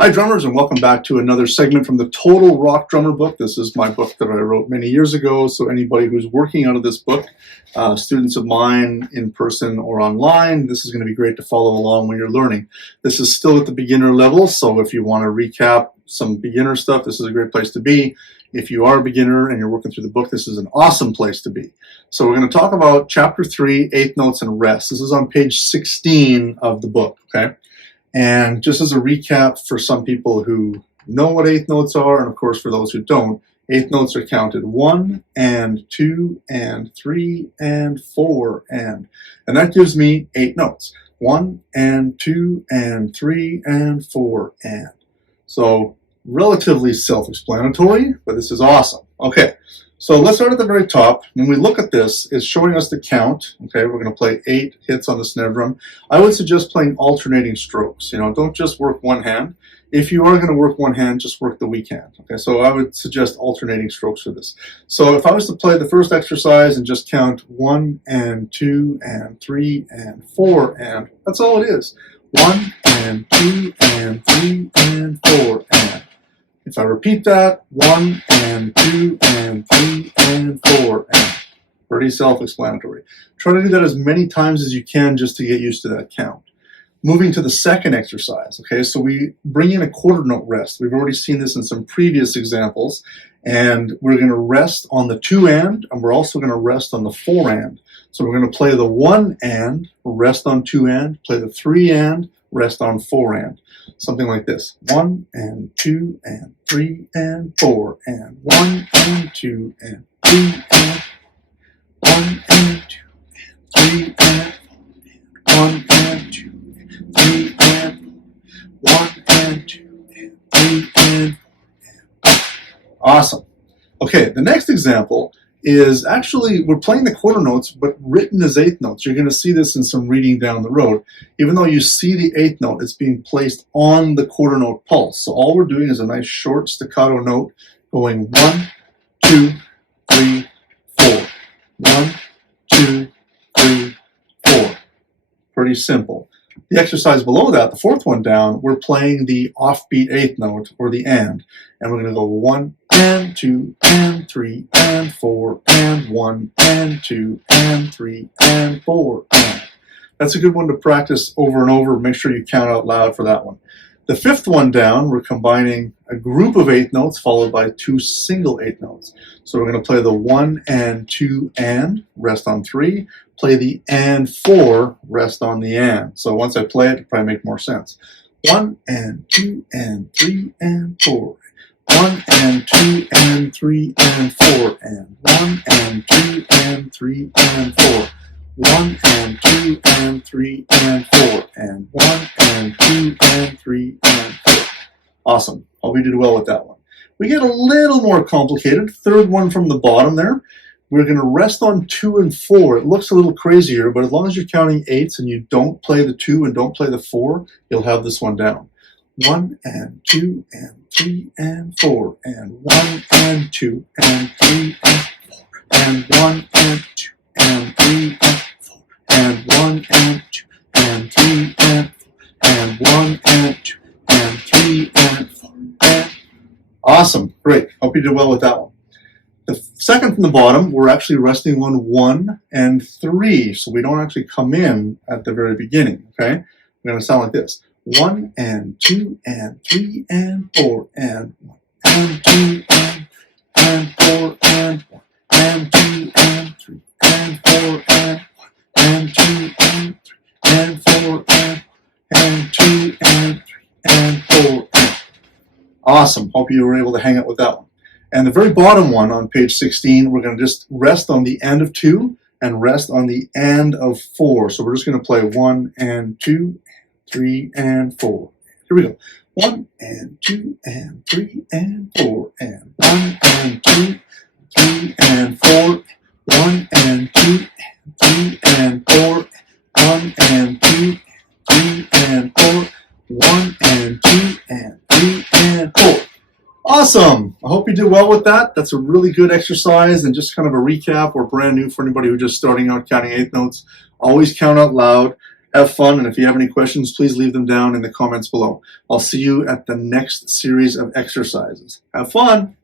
Hi drummers, and welcome back to another segment from the Total Rock Drummer book. This is my book that I wrote many years ago, so anybody who's working out of this book, students of mine in person or online, this is going to be great to follow along when you're learning. This is still at the beginner level, so if you want to recap some beginner stuff, this is a great place to be. If you are a beginner and you're working through the book, this is an awesome place to be. So we're going to talk about Chapter 3, Eighth Notes and Rest. This is on page 16 of the book, okay? And just as a recap for some people who know what eighth notes are, and of course for those who don't, eighth notes are counted 1 and 2 and 3 and 4 and that gives me 8 notes. 1 and 2 and 3 and 4 and. So relatively self-explanatory, but this is awesome. Okay, so let's start at the very top. When we look at this, it's showing us the count. Okay, we're going to play 8 hits on the snare drum. I would suggest playing alternating strokes. You know, don't just work one hand. If you are going to work one hand, just work the weak hand. Okay, so I would suggest alternating strokes for this. So if I was to play the first exercise and just count 1 and 2 and 3 and 4 and, that's all it is. 1 and 2 and 3 and 4 and. If I repeat that, 1 and 2 and 3 and 4 and. Pretty self-explanatory. Try to do that as many times as you can just to get used to that count. Moving to the second exercise, okay, so we bring in a quarter note rest. We've already seen this in some previous examples, and we're going to rest on the 2 and we're also going to rest on the 4 and. So we're going to play the 1 and, rest on 2 and, play the 3 and, rest on 4 and. Something like this. 1 and 2 and 3 and 4 and 1 and 2 and 3 and 1 and 2 and 3 and 1 and 2 and 3 and 1 and 2 and 3 and 4. Awesome. Okay, the next example is actually, we're playing the quarter notes, but written as eighth notes. You're going to see this in some reading down the road. Even though you see the eighth note, it's being placed on the quarter note pulse. So all we're doing is a nice short staccato note going 1, 2, 3, 4. 1, 2, 3, 4. Pretty simple. The exercise below that, the fourth one down, we're playing the offbeat eighth note, or the and we're going to go 1 and 2 and 3 and 4 and 1 and 2 and 3 and 4 and. That's a good one to practice over and over. Make sure you count out loud for that one. The fifth one down, we're combining a group of eighth notes followed by 2 single eighth notes. So we're going to play the 1 and 2 and, rest on 3, play the and 4, rest on the and. So once I play it, it'll probably make more sense. 1 and 2 and 3 and 4. 1 and 2 and 3 and 4 and 1 and 2 and 3 and 4. 1 and 2 and 3 and 4 and 1 and 2 and 3 and 4. Awesome. Hope you did well with that one. We get a little more complicated. Third one from the bottom there. We're going to rest on 2 and 4. It looks a little crazier, but as long as you're counting eighths and you don't play the 2 and don't play the 4, you'll have this one down. 1 and 2 and 3 and 4 and 1 and 2 and 3 and 4 and 1 and 2 and 3 and 4 and 1 and 2 and 3 and 4 and 1 and 2 and 3 and 4 and. Awesome. Great. Hope you did well with that one. The second from the bottom, we're actually resting on 1 and 3, so we don't actually come in at the very beginning, okay? We're going to sound like this. 1 and 2 and 3 and 4 and 1 and 2 and 4 and 1 and 2 and 3 and 4 and 1 and 2 and 3 and 4 and 2 and 3 and 4 and. Awesome. Hope you were able to hang out with that one. And the very bottom one on page 16, we're going to just rest on the end of 2 and rest on the end of 4. So we're just going to play 1 and 2, 3 and 4. Here we go. 1 and 2 and 3 and 4 and 1 and 2, 3 and 4. 1 and 2 and 3 and 4. 1 and 2, 3 and 4. 1 and 2 and 3 and 4. Awesome. I hope you did well with that. That's a really good exercise, and just kind of a recap or brand new for anybody who's just starting out counting eighth notes. Always count out loud. Have fun, and if you have any questions, please leave them down in the comments below. I'll see you at the next series of exercises. Have fun!